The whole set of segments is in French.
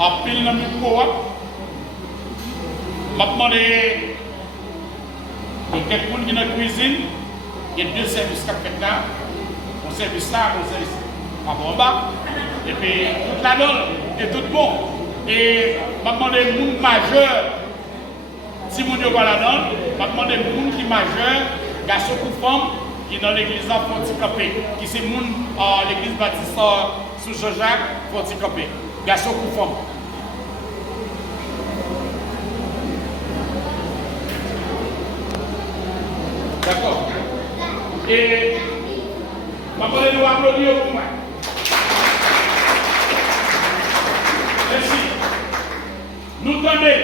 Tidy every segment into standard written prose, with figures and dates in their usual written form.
En pile dans le micro, je vais demander à quelqu'un qui est dans la cuisine, il y a deux services qui sont là. Un service là, un service à bon bas. Et puis toute la donne est tout bon. Et je vais demander aux gens majeurs, si vous n'avez pas la donne, je vais demander aux gens qui sont majeurs, garçons ou femmes, qui sont dans l'église Fonticopé, qui sont l'église baptiste sous Jean-Jacques Fonticopé. Garçons ou femmes. D'accord. Et je vais nous applaudir pour moi. Merci. Nous tendez.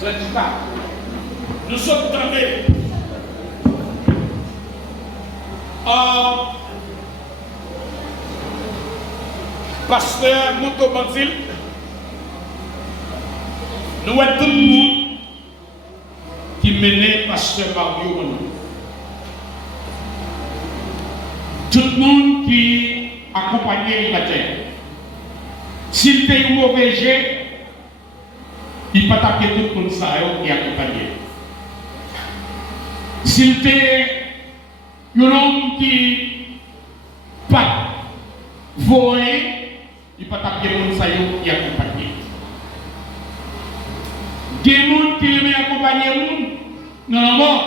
Je ne dis pas. Nous sommes tendés. Pasteur Moutobandil, nous avons tout le monde qui menait Pasteur Mario. Tout le monde qui accompagnait les baptêmes. S'il était un mauvais jet, il ne peut pas taper tout le monde qui accompagnait. S'il était un homme qui pas volé, il ne peut pas taper tout le monde qui accompagnait. Il y a des gens qui aiment accompagner les gens dans la mort,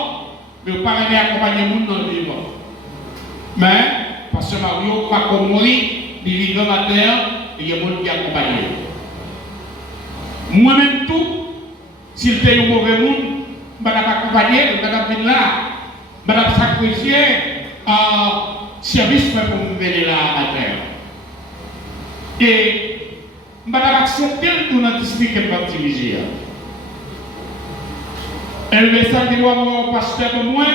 mais ils ne peuvent pas accompagner les gens dans le vivant. Mais, parce que Mario, pas comme moi, il vit dans la terre, il y a des gens qui accompagnent. Moi-même tout, s'il était un mauvais monde, je vais accompagner, je vais venir là, je vais sacrifier un service pour me venir là à la terre. Et je vais accepter tout notre district que je vais diriger. Elle veut ça qui doit avoir un pasteur de moi,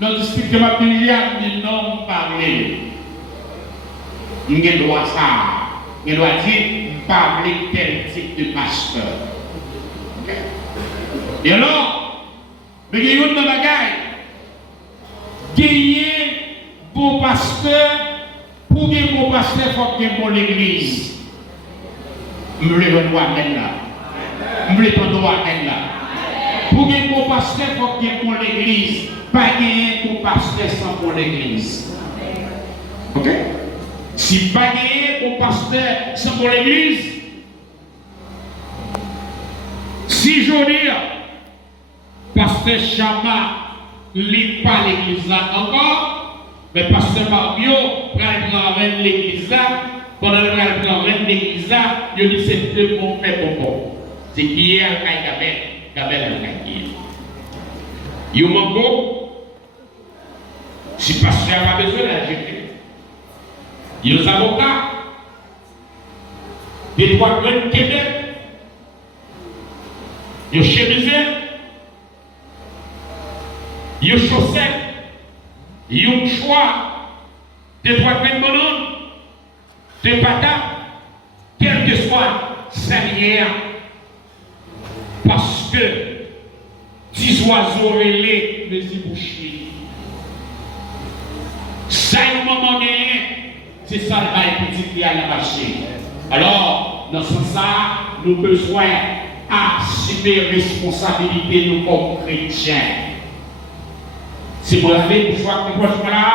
dans le district de ma ville, il non parler. Je dois ça. Je dois dire, parler tel type de pasteur. Okay. Et alors, mais il y a une bagaille. Gagner bon pasteur, pour gagner bon pasteur, il faut gagner bon l'église. Je me le dois là. Je me le dois là. Pour gagner bon pasteur, il faut gagner bon l'église. Pas gagner bon pasteur sans bon l'église. Ok? Si pas gagner bon pasteur sans bon l'église, si je dis, pasteur Chama lit pas l'église là encore, mais pasteur Mario prend l'église là, pendant le prend l'église là, il dit c'est deux bons faits pour. C'est qui est Gabel Al-Kaï. Il manque, si pasteur n'a pas besoin d'agiter, il y a des avocats, des trois grands Québec, il y a chemisés, il y a chaussettes, il y a un choix, des trois grands bonhommes, des patates, quel que soit sa manière, parce que 10 oiseaux relais les ébouchés. Ça, un moment gagné, c'est ça le bail petit qui a marché. Alors, dans ce sens-là, nous avons besoin d'assumer la responsabilité de nous comme chrétiens. Si vous avez le choix de vous là,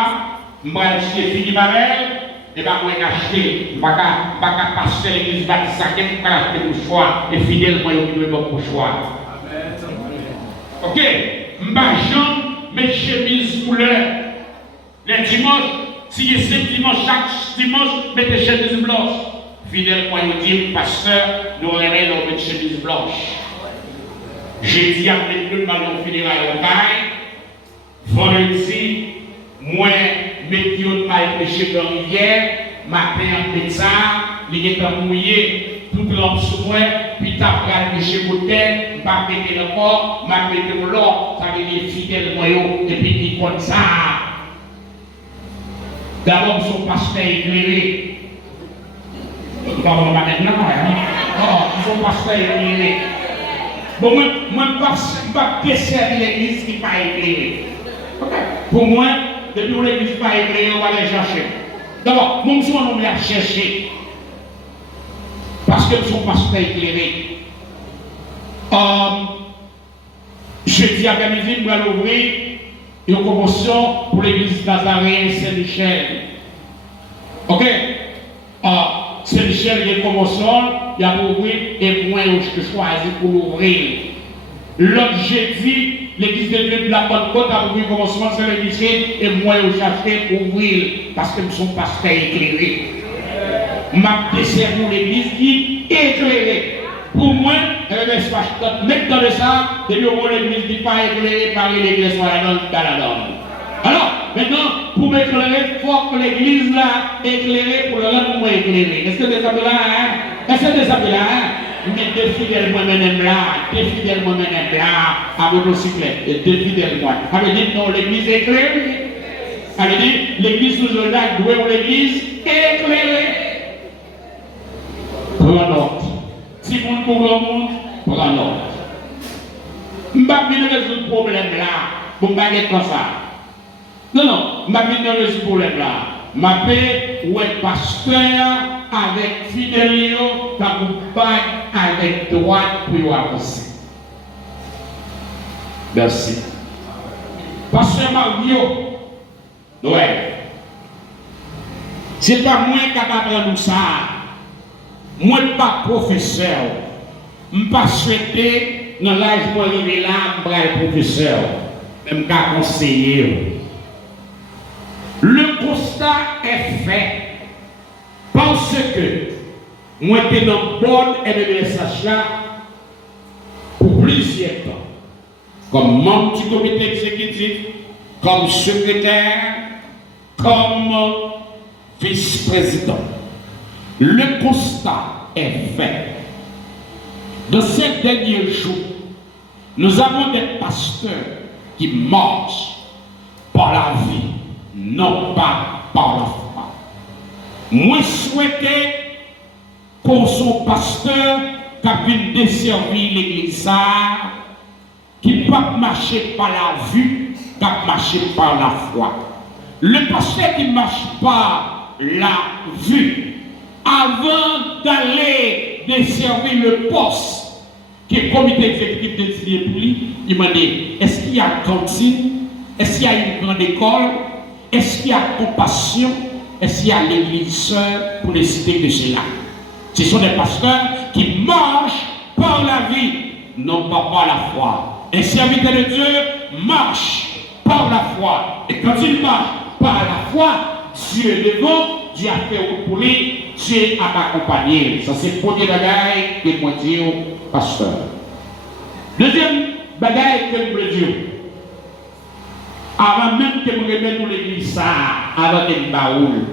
je vais acheter fini Marel, et bien je vais acheter, je ne vais pas passer l'église baptiste pour acheter le choix, et fidèlement, je vais vous choix. Ok, je vais mes chemises couleur. Les dimanches, si il y a 5 dimanches, chaque dimanche, mettez chemise blanche. Fidèlement, je dis, pasteur, nous réveillons dans une chemise blanche. J'ai dit à l'église, nous finira au bail. Vendredi, moi, mettez un maille pêché dans la rivière, matin en pizza, il est mouillé, tout l'homme sous moi, puis t'as pris pêché pour terre, m'a pété le corps, m'a pété le l'or, ça veut dire fidèle moyen, et puis il comme ça. D'abord, son pasteur éclairé. Nous parlons pas maintenant, non, son pasteur éclairé. Bon, moi, je ne pas desservir l'église qui n'est pas éclairée. Pour moi, depuis que l'église n'est pas éclairée, on va aller chercher. D'abord, mon soin, on va chercher. Parce que nous sommes pasteurs éclairés. Jeudi après-midi, nous allons ouvrir une convention pour l'église Nazarène Saint-Michel. Ok? Saint-Michel, il y a une convention, il y a pour ouvrir, et moi, je choisis pour l'ouvrir. L'autre jeudi, l'église de Dieu de la Pentecôte a ouvert une convention, c'est l'église, et moi, je cherche pour ouvrir, parce que nous sommes pasteurs éclairés. Ma desserre l'église qui est éclairée. Pour moi, mettre dans le sang, et l'église qui n'est pas éclairée par l'église soit la donne. Alors, maintenant, pour m'éclairer, il faut que l'église là éclairée pour le rendre moins éclairé. Est-ce que des amis là, hein? Est-ce que des amis là, hein? Mais deux fidèles moi-même là, à motocyclette, et deux fidèles moi. Ça veut dire non, l'église est éclairée. Ça veut dire l'église sous le lac doit être l'église éclairée. Prends note. Si vous ne pouvez pas, prends note. Je ne vais pas résoudre le problème là, pour ne pas être comme ça. Non, je ne vais pas résoudre le problème là. Je vais être pasteur avec fidélité, t'accompagne avec droite pour avancer. Merci. Pasteur Mario, ouais. C'est pas moi qui apprends ça. Moi, pas professeur. Je ne suis pas souhaité, dans l'âge où je suis là, je suis professeur. Je suis conseiller. Le constat est fait parce que moi, j'étais dans le board MMSH là pour plusieurs temps. Comme membre du comité exécutif, comme secrétaire, comme vice-président. Le constat est fait. Dans ces derniers jours, nous avons des pasteurs qui marchent par la vie, non pas par la foi. Moi, souhaité qu'on soit pasteur qui vienne desservir l'église, qui ne peut pas marcher par la vue, qui peut marcher par la foi. Le pasteur qui ne marche pas la vue, avant d'aller desservir le poste que le comité exécutif décidé pour lui, il m'a dit, est-ce qu'il y a une cantine? Est-ce qu'il y a une grande école? Est-ce qu'il y a compassion? Est-ce qu'il y a l'église sœur pour les citer de cela? Ce sont des pasteurs qui marchent par la vie, non pas par la foi. Un serviteur de Dieu marche par la foi. Et quand il marche par la foi, Dieu est devant, Dieu a fait route pour lui, Dieu a m'accompagné. Ça, c'est le premier bagaille que moi dis au pasteur. Deuxième bagaille que je dis, avant même que je remette dans l'église, avant que je baoule,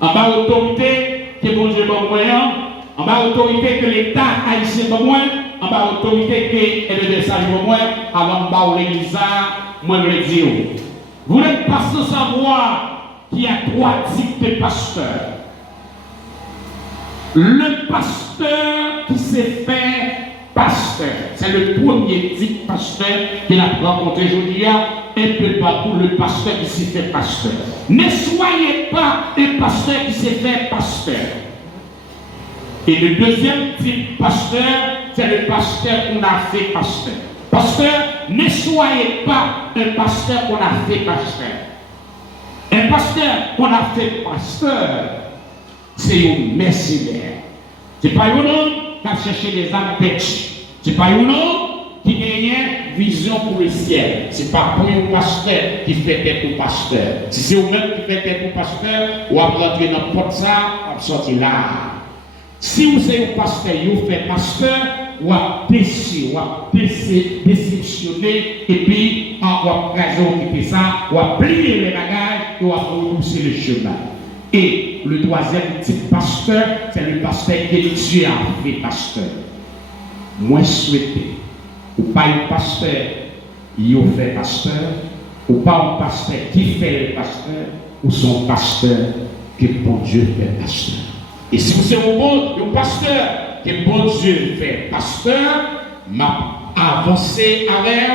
en bas autorité que mon Dieu m'a moyen, en bas autorité que l'État haïtien m'a moins, en bas autorité que le message m'a moins, avant de baoule l'église, moi je le dis. Vous n'êtes pas sans savoir qu'il y a trois types de pasteurs. Le pasteur qui s'est fait pasteur, c'est le premier type pasteur qu'il a rencontré aujourd'hui, un peu partout, le pasteur qui s'est fait pasteur. Ne soyez pas un pasteur qui s'est fait pasteur. Et le deuxième type pasteur, c'est le pasteur qu'on a fait pasteur. Pasteur, ne soyez pas un pasteur qu'on a fait pasteur. Un pasteur qu'on a fait pasteur, c'est un mercenaire. Ce n'est pas un homme qui a cherché des âmes bêtes. Ce n'est pas un homme qui gagne vision pour le ciel. Ce n'est pas pour un pasteur qui fait tête au pasteur. Si c'est vous-même qui fait tête au pasteur, vous allez rentrer dans le porte ça, vous allez sortir là. Si vous êtes un pasteur, vous faites pasteur, vous allez déceptionner et puis vous allez occuper ça, vous allez plier les bagages et vous allez repousser le chemin. Et le troisième type pasteur, c'est le pasteur que Dieu a fait pasteur. Moi, souhaité, ou pas un pasteur qui a fait pasteur, ou pas un pasteur qui fait le pasteur, ou son pasteur que bon Dieu fait pasteur. Et si vous êtes un pasteur que bon Dieu fait pasteur, m'a avancé avec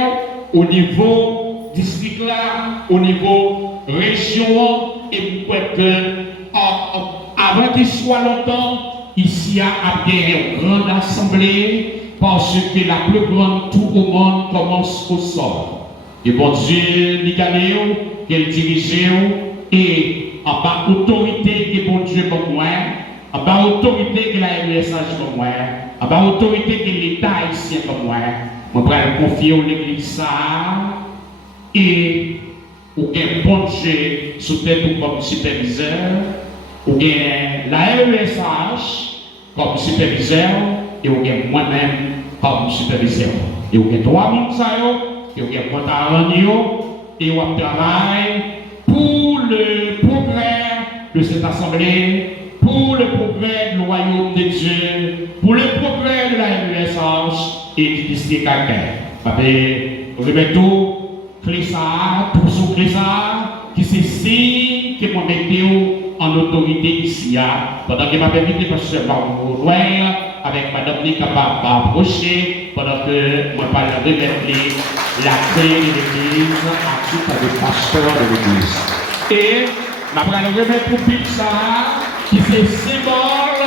au niveau district là, au niveau région, et vous pouvez que avant qu'il soit longtemps, ici a bien une grande assemblée parce que la plus grande tout au monde commence au sol. Et bon Dieu, il gagne, qu'il dirige, et en bas autorité que bon Dieu pour moi, en bas autorité que la MSH pour moi, en bas autorité que l'État ici pour moi, je vais confier l'église ça, et ou bien bon Dieu sous tête ou comme superviseur, ou bien la MESH comme superviseur, et ou bien moi-même comme superviseur. Et ou bien trois personnes, et ou bien moi et on travaille pour le progrès de cette assemblée, pour le progrès du royaume de Dieu, pour le progrès de la MESH et du district Cacaï. Remettons Clésar, tout sous Clésar, qui c'est signe que mon météo en autorité ici, pendant que ma permis de passer par mon loin, avec madame qui est capable d'approcher, pendant que moi parle de remettre la clé de l'église à tout le pasteur de l'église. Et ma parle de remettre pour Pixar, qui c'est symbole,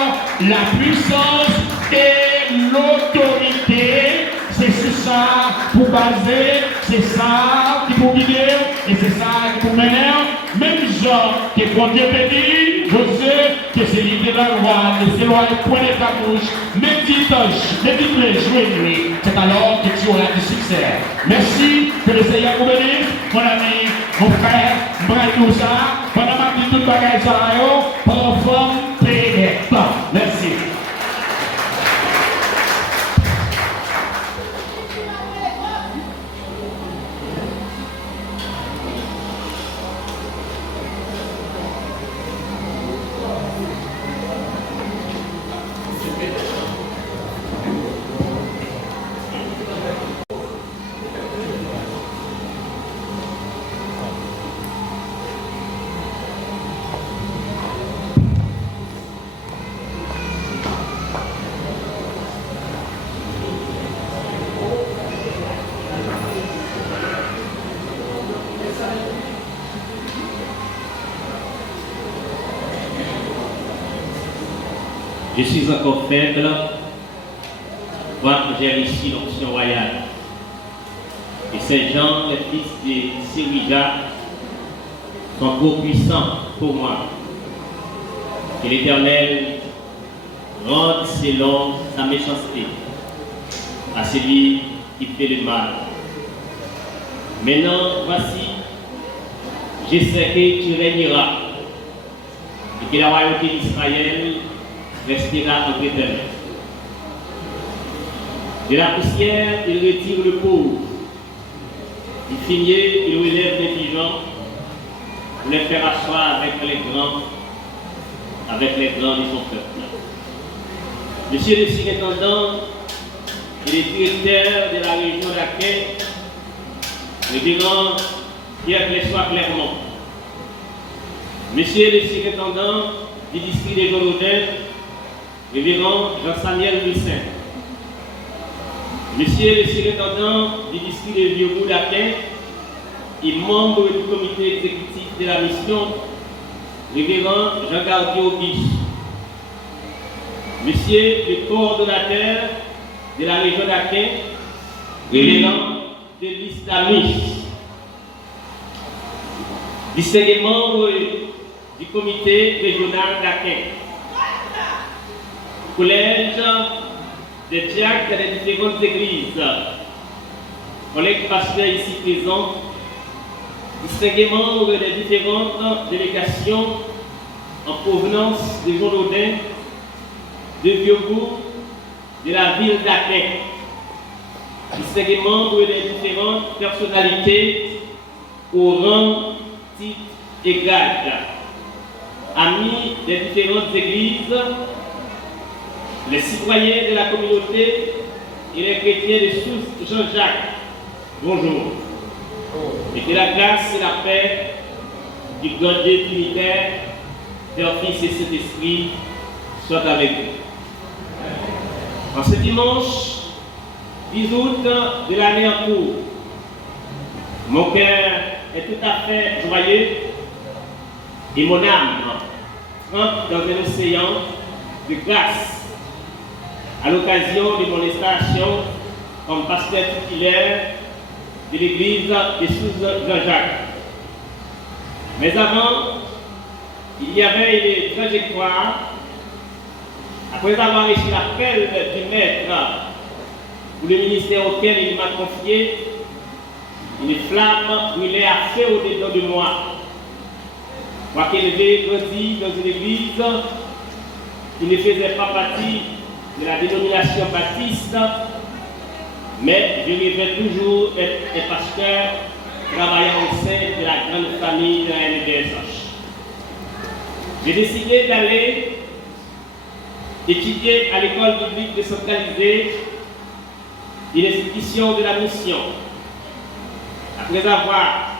la puissance et l'autorité. C'est sur ça pour baser, c'est ça qui vous guider, et c'est ça qui vous mener. Même gens qui font Dieu béni, je sais que c'est l'idée de la loi, c'est loi et point de ta bouche. Médite-le, jouez-le. C'est alors que tu auras du succès. Merci, que le Seigneur vous bénisse, mon ami, mon frère, braille tout ça, pendant ma vie, toute bagaille ça, pour forme, paix. Merci. Je suis encore faible, quoique j'ai réussi l'onction royale. Et ces gens, les fils de Sirija, sont trop puissants pour moi. Que l'Éternel rende selon sa méchanceté à celui qui fait le mal. Maintenant, voici, je sais que tu régneras et que la royauté d'Israël restera en éternel. De la poussière, il retire le pauvre. Du fumier, il relève les pigeons pour les faire asseoir avec les grands de son peuple. Monsieur le surintendant et le directeur de la région d'Aquin, révérend Pierre Clessois Clermont. Monsieur le surintendant du district de Golodin, révérend Jean-Samuel Lucin. Monsieur le surintendant du district de Vieux-Bourg d'Aquin et membre du comité exécutif de la mission, révérend Jean-Gardier Auguste. Monsieur le coordonnateur de la région d'Aquin, révérend de l'Islamis. Distingué membre du comité régional d'Aquin. Collège des diacres des différentes églises, collègues pasteurs ici présents, distingués membres des différentes délégations en provenance de Jourdain, de Vieux-Bourg, de la ville d'Aquin, distingués membres des différentes personnalités au rang, titre et grade, amis des différentes églises, les citoyens de la communauté et les chrétiens de sous Jean-Jacques, bonjour. Et que la grâce et la paix du grand Dieu trinitaire, Père, Fils et Saint-Esprit soient avec vous. En ce dimanche 10 août de l'année en cours, mon cœur est tout à fait joyeux et mon âme trempe dans un océan de grâce à l'occasion de mon installation comme pasteur titulaire de l'église de Sous-Jean-Jacques. Mais avant, il y avait une trajectoire. Après avoir reçu l'appel du maître pour le ministère auquel il m'a confié, une flamme brûlait à feu au-dedans de moi. Moi qui élevé grandi dans une église qui ne faisait pas partie de la dénomination baptiste, mais je rêvais toujours être un pasteur travaillant au sein de la grande famille de la MDSH. J'ai décidé d'aller étudier à l'école biblique décentralisée, une institution de la mission. Après avoir,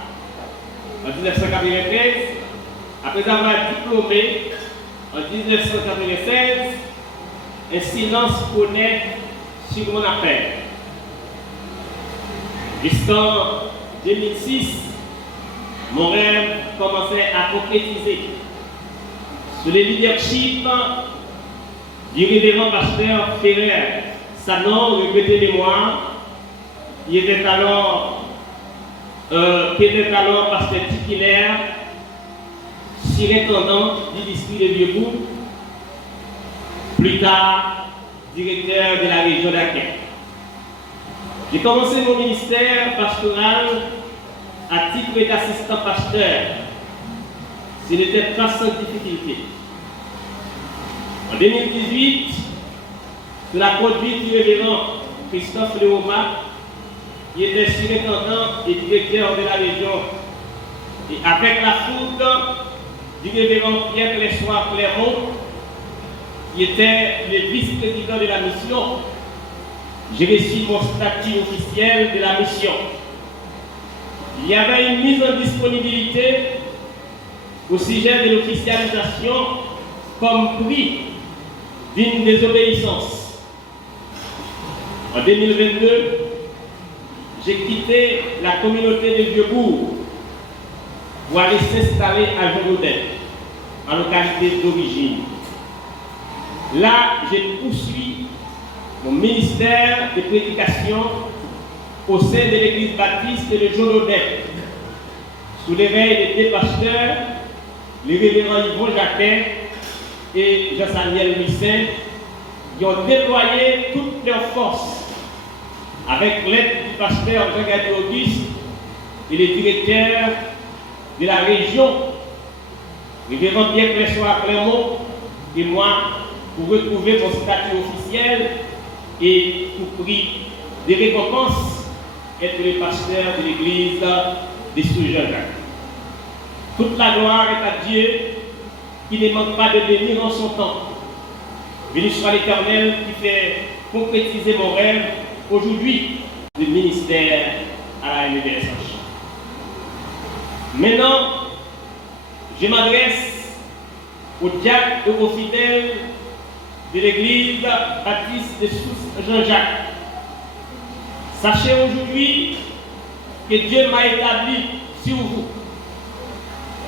en 1993, après avoir diplômé en 1996, un silence connaît sur mon appel. Jusqu'en 2006, mon rêve commençait à concrétiser sous le leadership du révérend pasteur Ferrer, sa nom regretté mémoire, qui était alors pasteur titulaire, surintendant du district de Vieux-Bourg, plus tard directeur de la région d'Aquin. J'ai commencé mon ministère pastoral à titre d'assistant pasteur. Ce n'était pas sans difficulté. En 2018, sous la conduite du révérend Christophe Léoma, qui était surintendant et directeur de la région, et avec la foudre du révérend Pierre Clessoir Clermont, qui était le vice-président de la mission, j'ai reçu mon statut officiel de la mission. Il y avait une mise en disponibilité au sujet de l'officialisation comme prix d'une désobéissance. En 2022, j'ai quitté la communauté de Vieux-Bourg pour aller s'installer à Jongodin, en localité d'origine. Là, j'ai poursuivi mon ministère de prédication au sein de l'église baptiste de Jongodin, sous l'éveil des deux pasteurs, les révérends Yvon Jacquin et Jean-Samuel Missin, qui ont déployé toutes leurs forces avec l'aide du pasteur Jean-Gadi Auguste et les directeurs de la région, révérend Pierre Clessoir Clermont et moi, pour retrouver mon statut officiel et pour prix des récompenses être le pasteur de l'église de Sous-Jean-Jacques. Toute la gloire est à Dieu qui ne manque pas de bénir en son temps. Béni soit l'Éternel qui fait concrétiser mon rêve aujourd'hui du ministère à la MDSH. Maintenant, je m'adresse aux diacres et aux fidèles de l'église baptiste de Sous-Jean-Jacques. Sachez aujourd'hui que Dieu m'a établi sur vous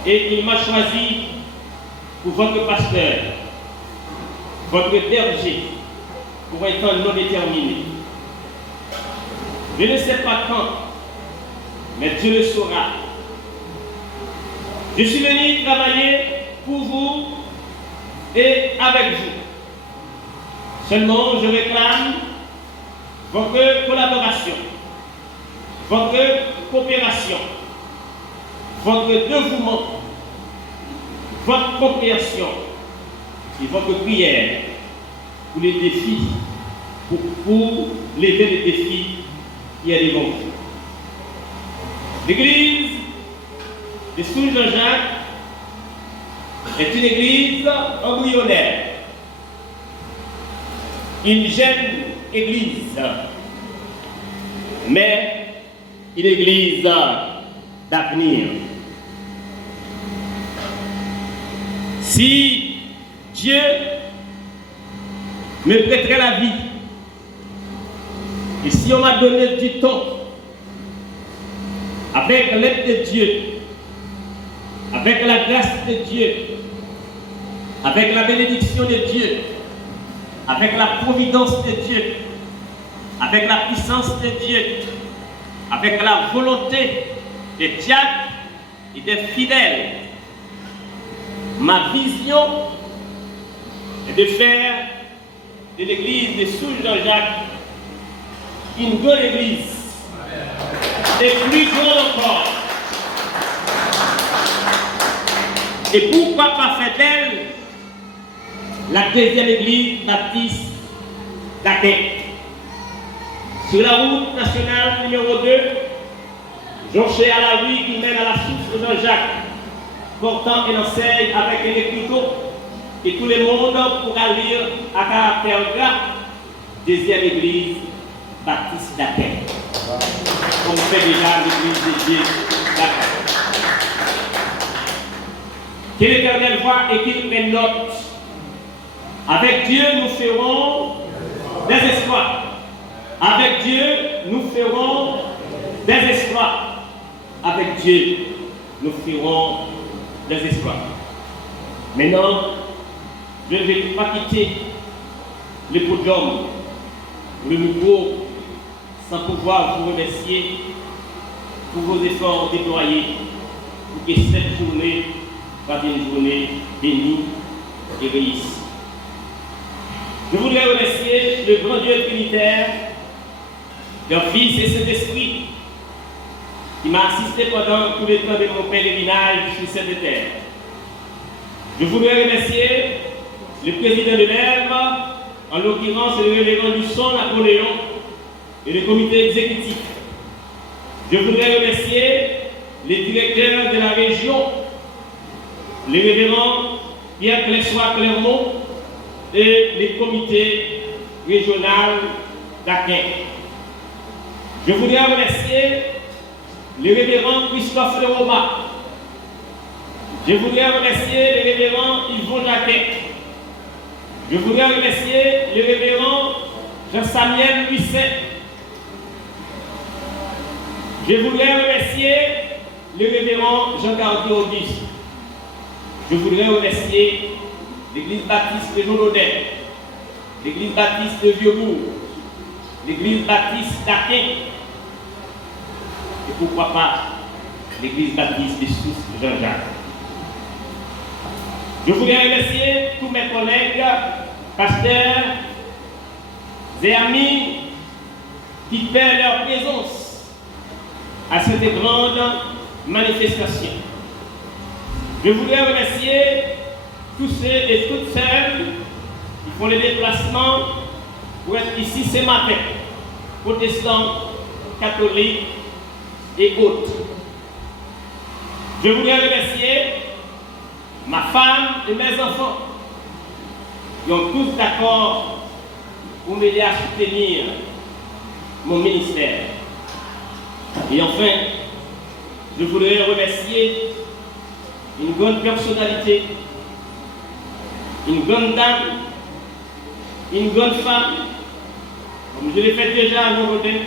et il m'a choisi pour votre pasteur, votre berger, pour un temps non déterminé. Je ne sais pas quand, mais Dieu le saura. Je suis venu travailler pour vous et avec vous. Seulement, je réclame votre collaboration, votre coopération, votre dévouement, votre compréhension et votre prière pour les défis, pour lever les défis qui est devant vous. L'église de Sous-Jean-Jacques est une église embryonnaire, une jeune église, mais une église d'avenir. Si Dieu me prêterait la vie, et si on m'a donné du temps, avec l'aide de Dieu, avec la grâce de Dieu, avec la bénédiction de Dieu, avec la providence de Dieu, avec la puissance de Dieu, avec la volonté des diacres et des fidèles, ma vision est de faire de l'église de Souche-Jean-Jacques une grande église, et plus grande encore. Et pourquoi pas faire d'elle la deuxième église baptiste d'Aquin. Sur la route nationale numéro 2, jonchée à la rue qui mène à la source de Jean-Jacques, portant un enseigne avec un écriteau que tout le monde pourra lire à caractère gras, deuxième église baptiste d'Aquin. On fait déjà l'église de Dieu d'Aquin. Que l'Éternel voit et qu'il prenne note. Avec Dieu, nous ferons des exploits. Avec Dieu, nous ferons des exploits. Avec Dieu, nous ferons des exploits. Maintenant, je ne vais pas quitter le podium, le micro, sans pouvoir vous remercier pour vos efforts déployés pour que cette journée soit une journée bénie et réussie. Je voudrais remercier le grand Dieu trinitaire, leur Fils et Saint-Esprit, qui m'a assisté pendant tout le temps de mon pèlerinage sur cette terre. Je voudrais remercier le président de l'ERV, en l'occurrence le révérend Luçon Napoléon, et le comité exécutif. Je voudrais remercier les directeurs de la région, les révérends Pierre Clessois Clermont et les comités régionaux d'Aquin. Je voudrais remercier le révérend Christophe Leroma. Je voudrais remercier le révérend Yvon Jacquet. Je voudrais remercier le révérend Jean-Samuel Lucet. Je voudrais remercier le révérend Jean-Gardier Auguste. Je voudrais remercier l'église baptiste de Jolodin, l'église baptiste de Vieux-Bourg, l'église baptiste d'Aquin, et pourquoi pas l'église baptiste de Sousse Jean-Jacques. Je voudrais remercier tous mes collègues, pasteurs et amis qui paient leur présence à cette grande manifestation. Je voudrais remercier tous ceux et toutes celles qui font les déplacements pour être ici ce matin, protestants, catholiques et autres. Je voudrais remercier ma femme et mes enfants qui ont tous d'accord pour m'aider à soutenir mon ministère. Et enfin, je voudrais remercier une grande personnalité, une grande dame, une grande femme, comme je l'ai fait déjà à Jolodin,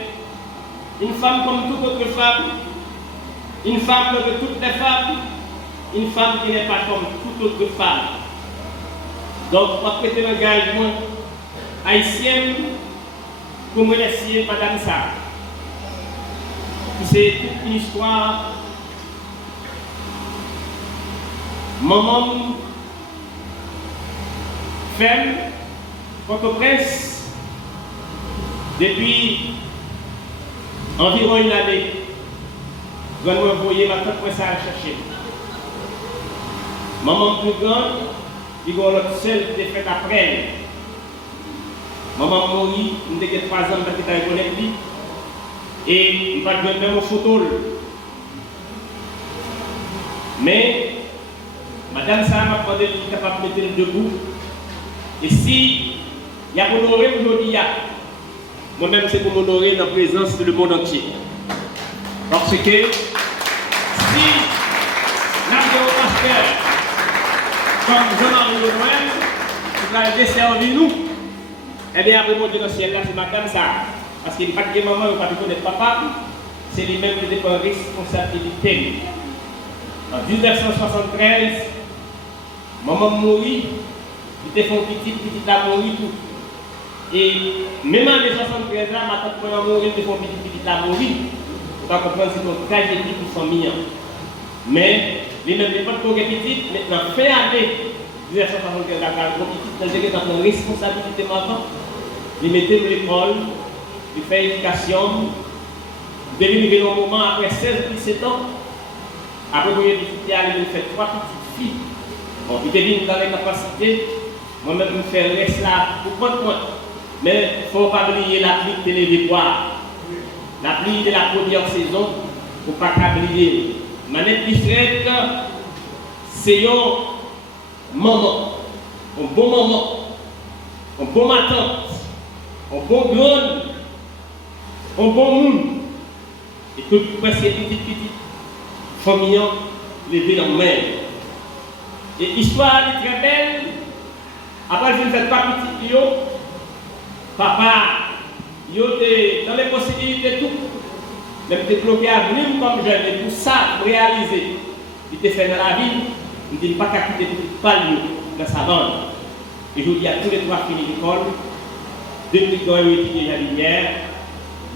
une femme comme toute autre femme, une femme comme toutes les femmes, une femme qui n'est pas comme toute autre femme. Donc, on va prêter l'engagement haïtien pour remercier Madame Sarr. C'est toute une histoire. Maman, femme, Port-au-Prince, depuis environ une année, je vais m'envoyer ma tante Prince à chercher. Maman plus grande, il y a l'autre seule qui était faite après elle. Maman mourit, nous avons 3 ans, nous avons connecté. Et nous avons même une photo. Mais Madame Sarr m'a demandé d'être capable de mettre debout. Et si il y a pour honorer aujourd'hui, moi-même c'est pour m'honorer dans la présence du monde entier. Parce que si l'avons pasteur comme Jean-Marie Lenoir, qui va desservir nous, eh bien après mon Dieu dans le ciel là, c'est Madame Sarr. Parce qu'il n'y a pas de maman, il n'y a pas de connaître papa, c'est lui-même qui prend responsabilité. En 1973, maman mourit, il était fait petit, petit a mouru tout. Et même en 73 ans, ma tante pour mourir, de son petit la mourir. On va comprendre si on cache des petits pour 100 millions. Mais les mêmes pas pour les petites, maintenant, fin année 1975 à Calgary, dans le cas de responsabilité maintenant, ils mettaient l'école, ils font l'éducation, ils arriver au moment après 16-17 ans, après que j'ai dit, ils fait 3 petites filles. Bon, ils étaient dans les capacités, moi-même, je fais le reste là pour prendre point. Mais il ne faut pas oublier la pluie de l'événement. La pluie de la première saison, il ne faut pas oublier. Manette Israël, c'est un moment, un bon moment, un bon matin, un bon grand, un bon monde. Et tout presque petite famille levée dans la main. Et l'histoire est très belle. Après, je ne fais pas petit bio. Papa, il était dans les possibilités tout. Même si bloqué à venir comme jeune, et tout ça, réaliser, il était fait dans la ville, il ne pas quitter tout palio dans sa bande. Et je dis à tous les trois finis l'école, depuis qu'ils ont étudié la lumière,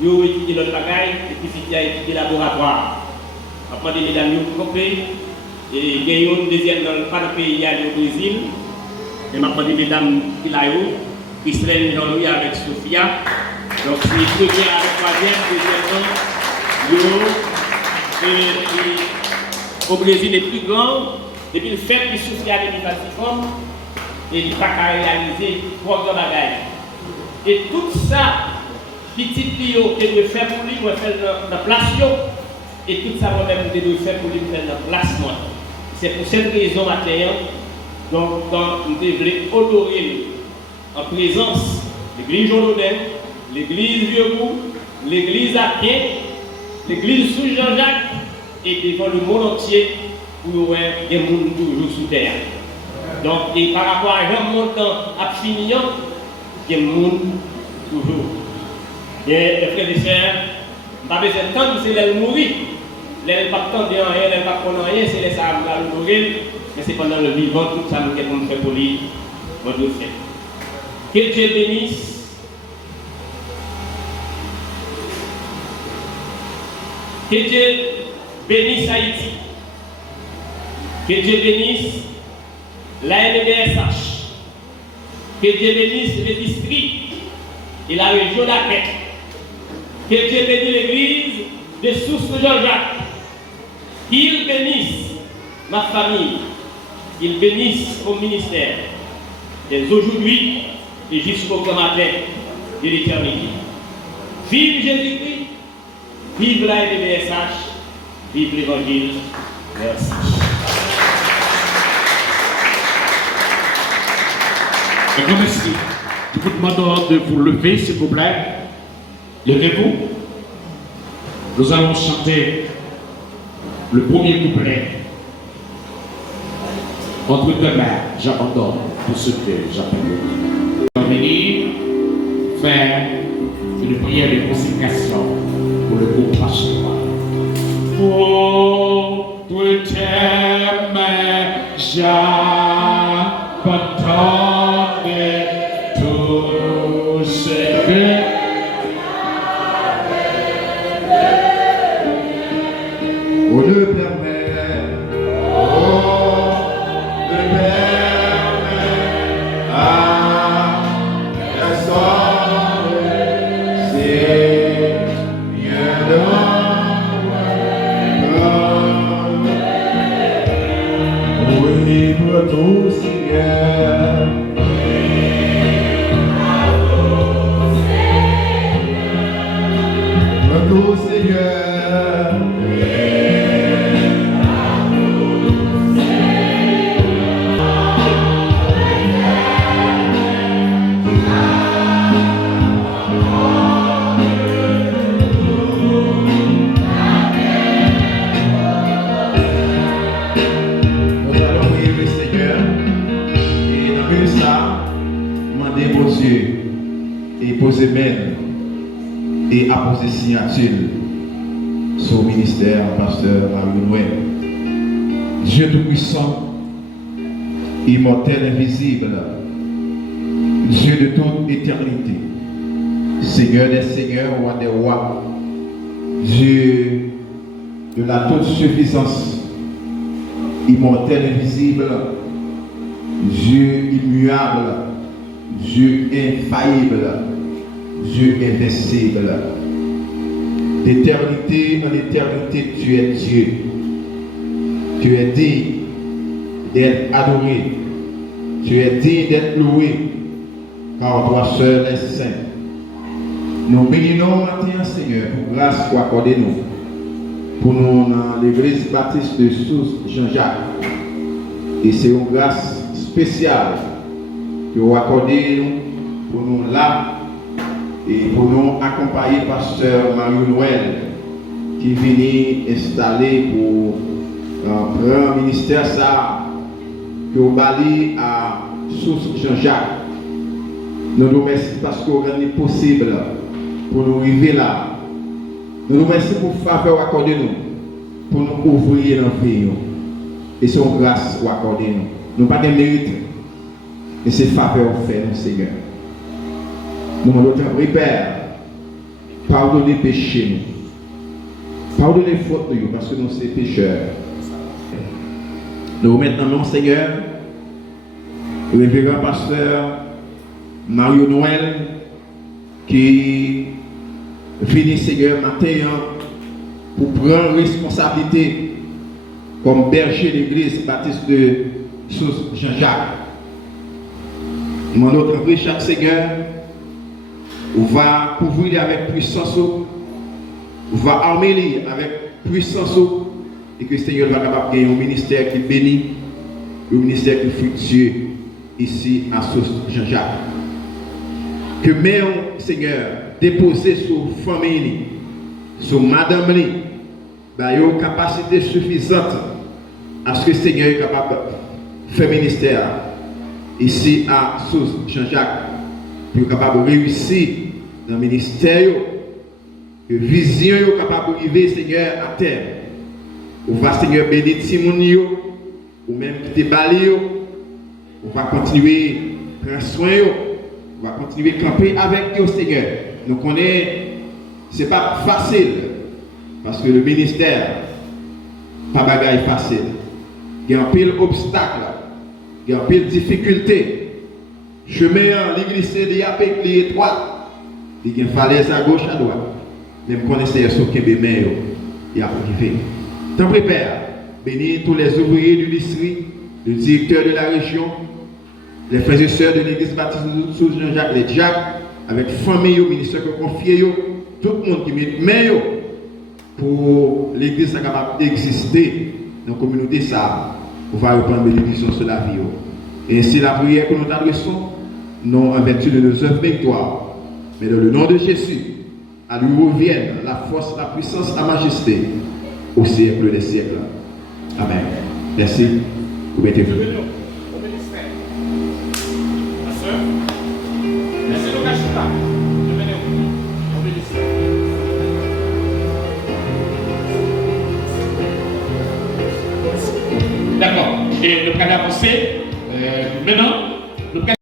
ils ont étudié l'autre bagaille, et puis ils ont étudié le laboratoire. Après, mesdames, ils ont compris, et il y a une deuxième dans le pays, au Brésil, et maintenant, mesdames, qui l'ont eu, Christelle Jean-Louis avec Sophia. Donc, c'est le premier à la troisième, deuxième et au Brésil, les plus grands, et puis le fait que Sophia est une et il n'a pas réaliser programme bagaille. Et tout ça, petit Lio, il doit faire pour lui, il doit faire dans la place, et tout ça, moi-même, je dois faire pour lui, faire dans la place. C'est pour cette raison, matin, donc, nous devons honorer en présence l'église Jourdain, l'église Vieux-Bourg, l'église à pied, l'église sous Jean-Jacques et devant le monde entier pour voir des gens toujours sous terre. Donc, et par rapport à un montant abfiniment, il y a des gens toujours. Et les frères et sœurs, pas besoin de temps, c'est de mourir. Les pas de rien, les pas de rien, c'est les sables à mourir, mais c'est pendant le vivant, tout ça, nous devons faire pour lui, votre frère. Que Dieu bénisse. Que Dieu bénisse Haïti. Que Dieu bénisse la NBSH. Que Dieu bénisse le district et la région d'Aquet. Que Dieu bénisse l'église de Sources de Jean-Jacques. Qu'il bénisse ma famille. Qu'il bénisse mon ministère. Dès aujourd'hui et jusqu'au matin de l'éternité. Vive Jésus-Christ, vive la NBSH, vive l'Évangile. Merci. Un grand merci. Je vous demande de vous lever, s'il vous plaît. Levez-vous. Nous allons chanter le premier couplet. Entre deux mains, j'abandonne tout ce que j'appelle le Dieu. On va venir faire une prière de consécration pour le groupe pastoral. Entre tes mains, j'abandonne tout ce que on ne permet, à personne, c'est rien de oui, pour nous, Seigneur. Pour nous, Seigneur. Et poser main et apposer signature sur le ministère pasteur Marie-Noël. Dieu Tout-Puissant, immortel, invisible, Dieu de toute éternité, Seigneur des seigneurs, roi des rois, Dieu de la toute suffisance, immortel et visible, Dieu immuable, Dieu infaillible, Dieu invincible. D'éternité en éternité, tu es Dieu. Tu es digne d'être adoré. Tu es digne d'être loué, car toi seul es saint. Nous bénissons maintenant, Seigneur, pour grâce pour accorder nous. Pour nous dans l'église baptiste de Sousse Jean-Jacques. Et c'est une grâce spéciale que vous accordez nous, pour nous là, et pour nous accompagner pasteur Marie-Noël, qui vient installer pour prendre un ministère ça, que vous balayez à Sousse Jean-Jacques. Nous nous remercions parce que vous rendez possible pour nous arriver là. Nous nous remercions pour faveur accorder nous, pour nous ouvrir dans vie. Et c'est une grâce pour accorder nous. Nous n'avons pas de mérite, mais c'est faveur fait nous, Seigneur. Nous demandons oui, Père, pardonnez péché nous. Pardonnez faute nous, parce que nous sommes pécheurs. Nous remettons mon Seigneur, le révérend pasteur Mario Noël, qui finit Seigneur matin pour prendre responsabilité comme berger de l'église baptiste de Sousse Jean-Jacques. Nous demandons chaque Seigneur, on va couvrir avec puissance, on va armer avec puissance, et que le Seigneur va capable de gagner un ministère qui bénit, un ministère qui fructueux ici à Sousse Jean-Jacques. Que même Seigneur déposer sur famille, sur madame, bah, une capacité suffisante à ce que le Seigneur est capable de faire ministère ici à Sousse Jean-Jacques, pour capable de réussir dans le ministère, que vision est capable d'arriver Seigneur à terre. On va Seigneur bénir Timoun, ou même quitter Bali, on va continuer à prendre soin, on va continuer à camper avec eux Seigneur. Nous connaissons, ce n'est pas facile, parce que le ministère, pas bagaille facile. Il y a un pile obstacle, il y a un pile difficulté. Chemin, l'église il y a étroit, il y a une falaise à gauche, à droite. Même connaissez ce qui est bien, il y a privé. Tant pis, Père, bénis tous les ouvriers du district, le directeur de la région, les frères et sœurs de l'église baptiste de Sousse Jean-Jacques, les diacres, avec famille, au ministère que confié, tout le monde qui met main pour l'église capable d'exister dans la communauté, ça, on va reprendre bénédiction sur la vie. Et ainsi la prière que nous t'adressons, non en vertu de nos œuvres victoires, mais dans le nom de Jésus, à lui revienne la force, la puissance, la majesté, au siècle des siècles. Amen. Merci. Vous mettez-vous. D'accord. Et le cas d'avancer, maintenant, le cas